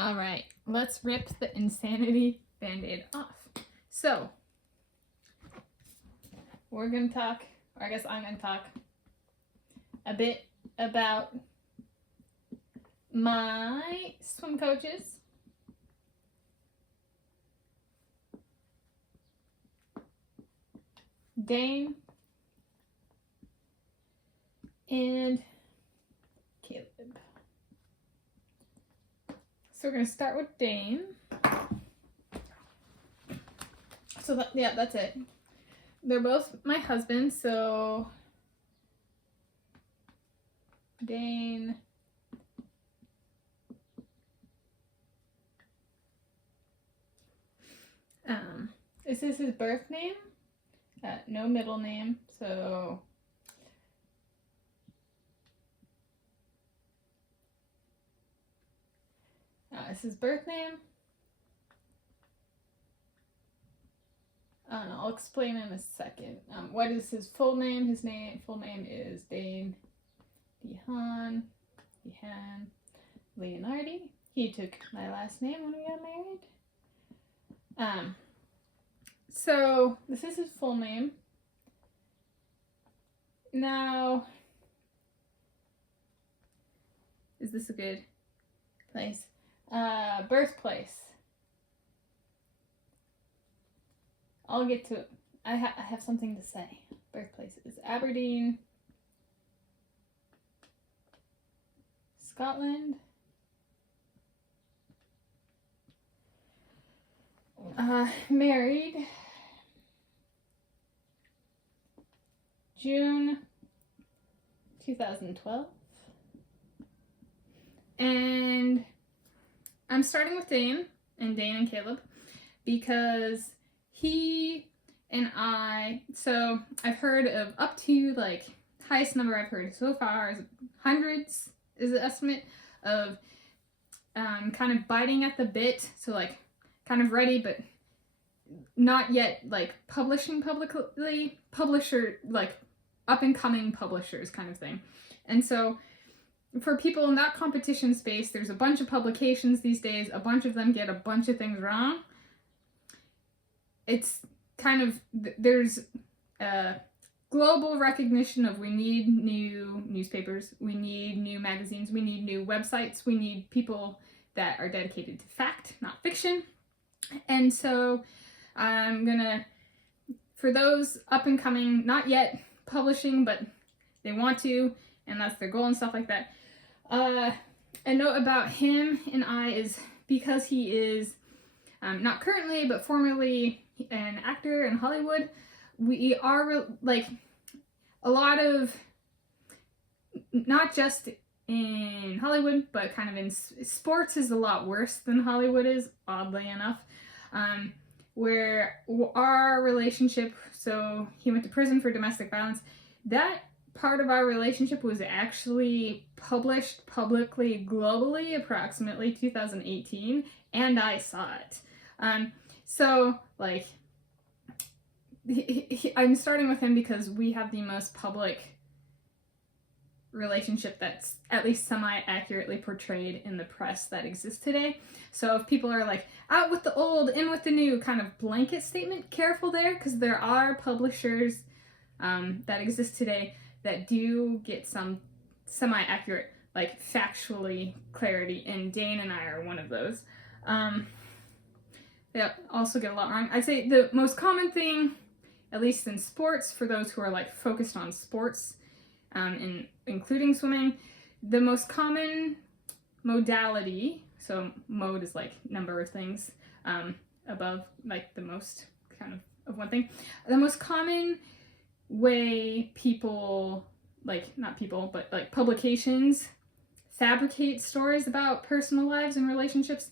All right, let's rip the insanity band-aid off. So, we're going to talk, or I guess I'm going to talk a bit about my swim coaches, Dane and Caeleb. So we're going to start with Dane. So that's it. They're both my husband, so Dane this is his birth name, no middle name, so it's his birth name. I'll explain in a second. What is his full name? His full name is Dane DeHaan, Leonhardi. He took my last name when we got married. So this is his full name. Now, is this a good place? Birthplace. I'll get to it. I have something to say. Birthplace is Aberdeen, Scotland. Married June 2012. And I'm starting with Dane and Caeleb because he and so I've heard of up to, like, highest number I've heard so far is hundreds is the estimate of kind of biting at the bit, so like kind of ready but not yet like publishing publicly, publisher, like up and coming publishers kind of thing. And so for people in that competition space, there's a bunch of publications these days. A bunch of them get a bunch of things wrong. It's kind of, there's a global recognition of we need new newspapers, we need new magazines, we need new websites, we need people that are dedicated to fact, not fiction. And so I'm gonna, for those up and coming, not yet publishing, but they want to, and that's their goal and stuff like that. A note about him and I is because he is not currently, but formerly an actor in Hollywood, we are like a lot of, not just in Hollywood, but kind of in sports is a lot worse than Hollywood is, oddly enough. Where our relationship, so he went to prison for domestic violence, that part of our relationship was actually published publicly globally approximately 2018, and I saw it. So like I'm starting with him because we have the most public relationship that's at least semi-accurately portrayed in the press that exists today. So if people are like, out with the old, in with the new, kind of blanket statement, careful there, because there are publishers that exist today that do get some semi-accurate, like factually clarity, and Dane and I are one of those. They also get a lot wrong. I'd say the most common thing, at least in sports, for those who are like focused on sports, including swimming, the most common modality, so mode is like number of things, above like the most kind of one thing. The most common way people, like not people, but like publications fabricate stories about personal lives and relationships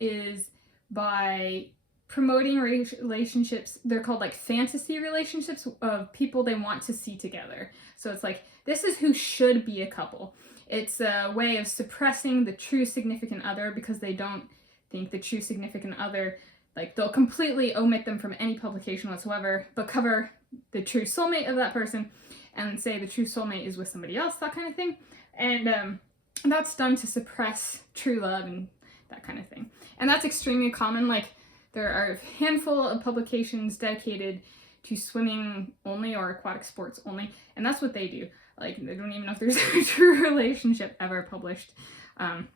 is by promoting relationships. They're called like fantasy relationships of people they want to see together. So it's like, this is who should be a couple. It's a way of suppressing the true significant other because they don't think the true significant other, like they'll completely omit them from any publication whatsoever, but cover the true soulmate of that person and say the true soulmate is with somebody else, that kind of thing. And that's done to suppress true love and that kind of thing. And that's extremely common. Like, there are a handful of publications dedicated to swimming only or aquatic sports only, and that's what they do. Like, they don't even know if there's a true relationship ever published, kind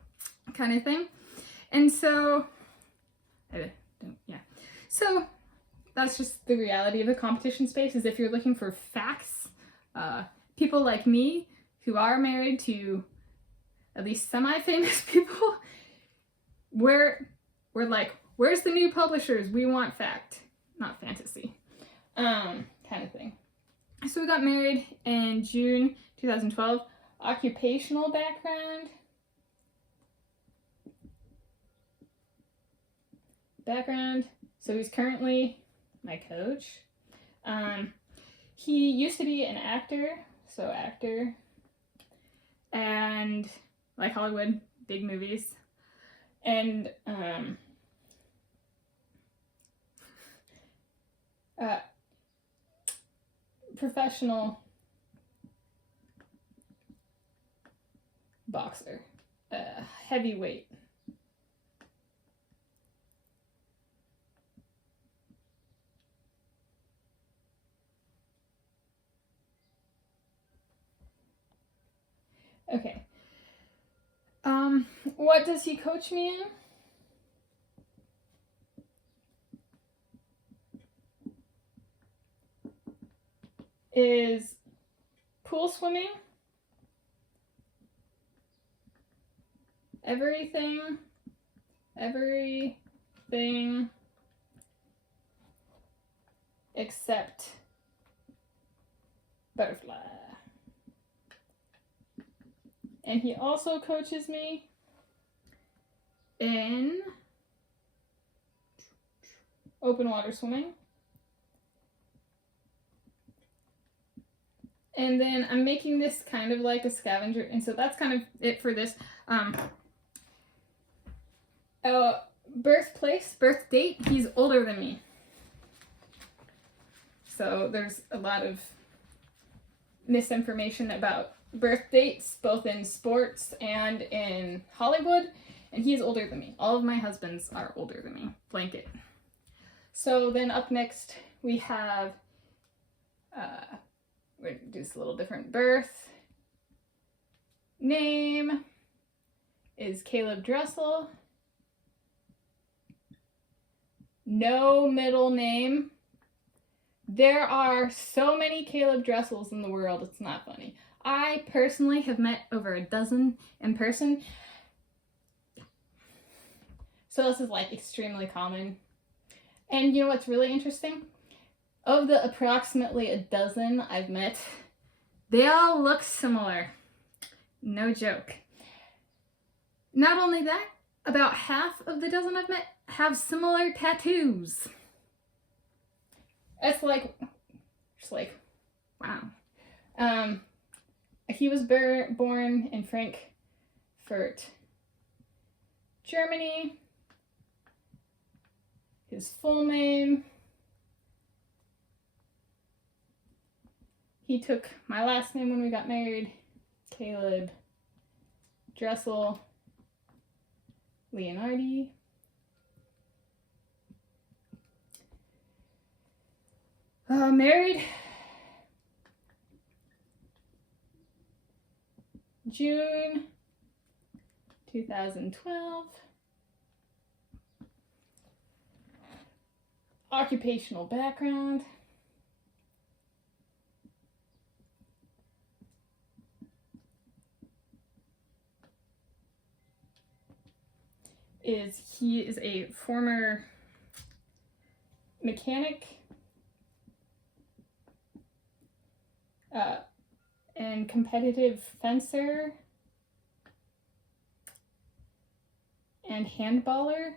of thing. And so, so that's just the reality of the competition space, is if you're looking for facts, people like me who are married to at least semi-famous people, we're like, where's the new publishers? We want fact, not fantasy, kind of thing. So we got married in June 2012. Occupational background. So he's currently my coach. He used to be an actor, and like Hollywood, big movies, and professional boxer, heavyweight. Okay. What does he coach me in? Is pool swimming, everything except butterfly. And he also coaches me in open water swimming. And then I'm making this kind of like a scavenger, and so that's kind of it for this. Birth date, he's older than me. So there's a lot of misinformation about birth dates, both in sports and in Hollywood, and he's older than me. All of my husbands are older than me, blanket. So then up next we have, we're gonna do this a little different. Birth name is Caeleb Dressel. No middle name. There are so many Caeleb Dressels in the world, it's not funny. I personally have met over a dozen in person. So this is like extremely common. And you know what's really interesting? Of the approximately a dozen I've met, they all look similar. No joke. Not only that, about half of the dozen I've met have similar tattoos. It's like, just like, wow. He was born in Frankfurt, Germany. His full name. He took my last name when we got married, Caeleb Dressel Leonhardi. Married June 2012. Occupational background. He is a former mechanic and competitive fencer and handballer.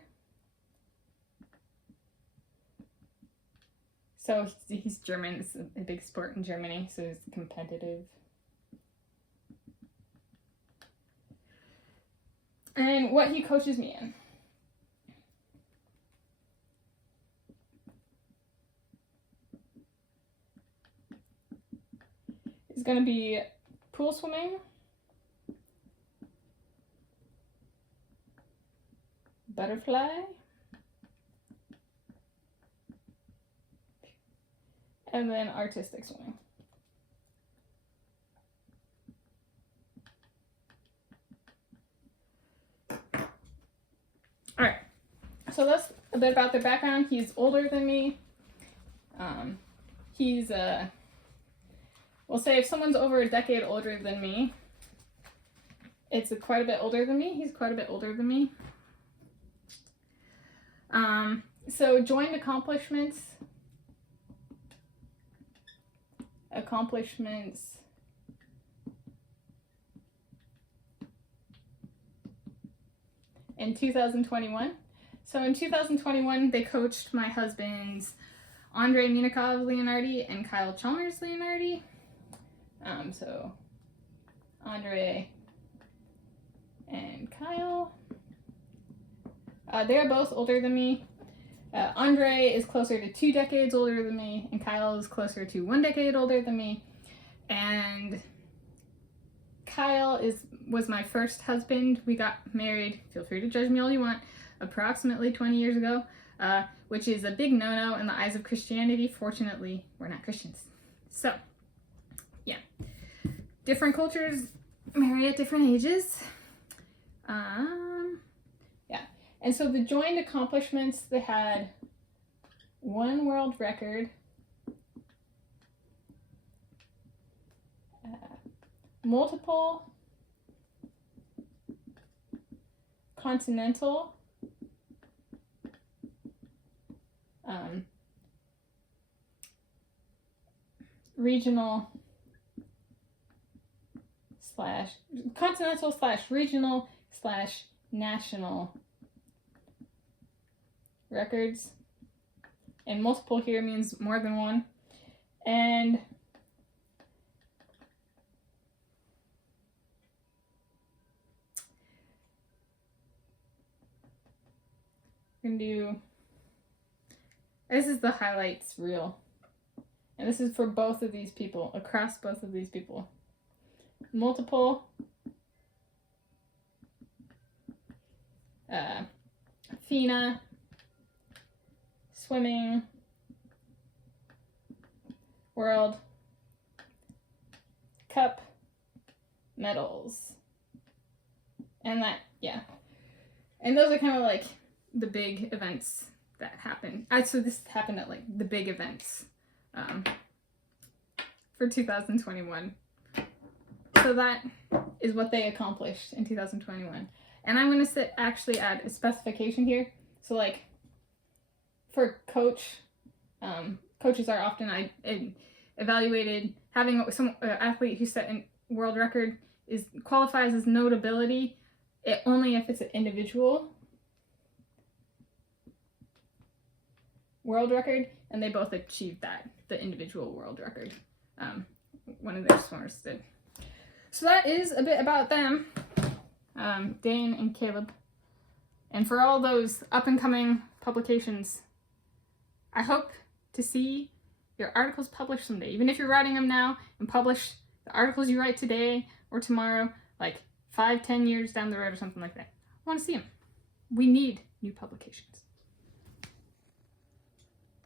So he's German. It's a big sport in Germany, so he's competitive. And what he coaches me in. Is going to be pool swimming, butterfly, and then artistic swimming. Alright, so that's a bit about their background. He's older than me. He's, we'll say if someone's over a decade older than me, it's quite a bit older than me. He's quite a bit older than me. So joint accomplishments. In 2021. So in 2021, they coached my husband's Andrey Leonhardi and Kyle Chalmers Leonhardi. So Andrey and Kyle. They're both older than me. Andrey is closer to 2 decades older than me, and Kyle is closer to 1 decade older than me. And Kyle was my first husband. We got married, feel free to judge me all you want, approximately 20 years ago, which is a big no-no in the eyes of Christianity. Fortunately, we're not Christians. So, yeah. Different cultures marry at different ages. Yeah. And so the joint accomplishments, they had 1 world record, multiple continental regional / continental / regional / national records. And multiple here means more than one. And we're gonna do, this is the highlights reel. And this is for both of these people, across both of these people. Multiple FINA swimming World Cup medals. And that, yeah. And those are kind of like the big events that happen. So this happened at like the big events for 2021. So that is what they accomplished in 2021. And I'm going to actually add a specification here. So like for coach, coaches are often evaluated. Having some athlete who set a world record qualifies as notability only if it's an individual world record, and they both achieved that, the individual world record. One of their swimmers did. So that is a bit about them, Dane and Caeleb. And for all those up-and-coming publications, I hope to see your articles published someday. Even if you're writing them now, and publish the articles you write today or tomorrow, like 5-10 years down the road or something like that. I want to see them. We need new publications.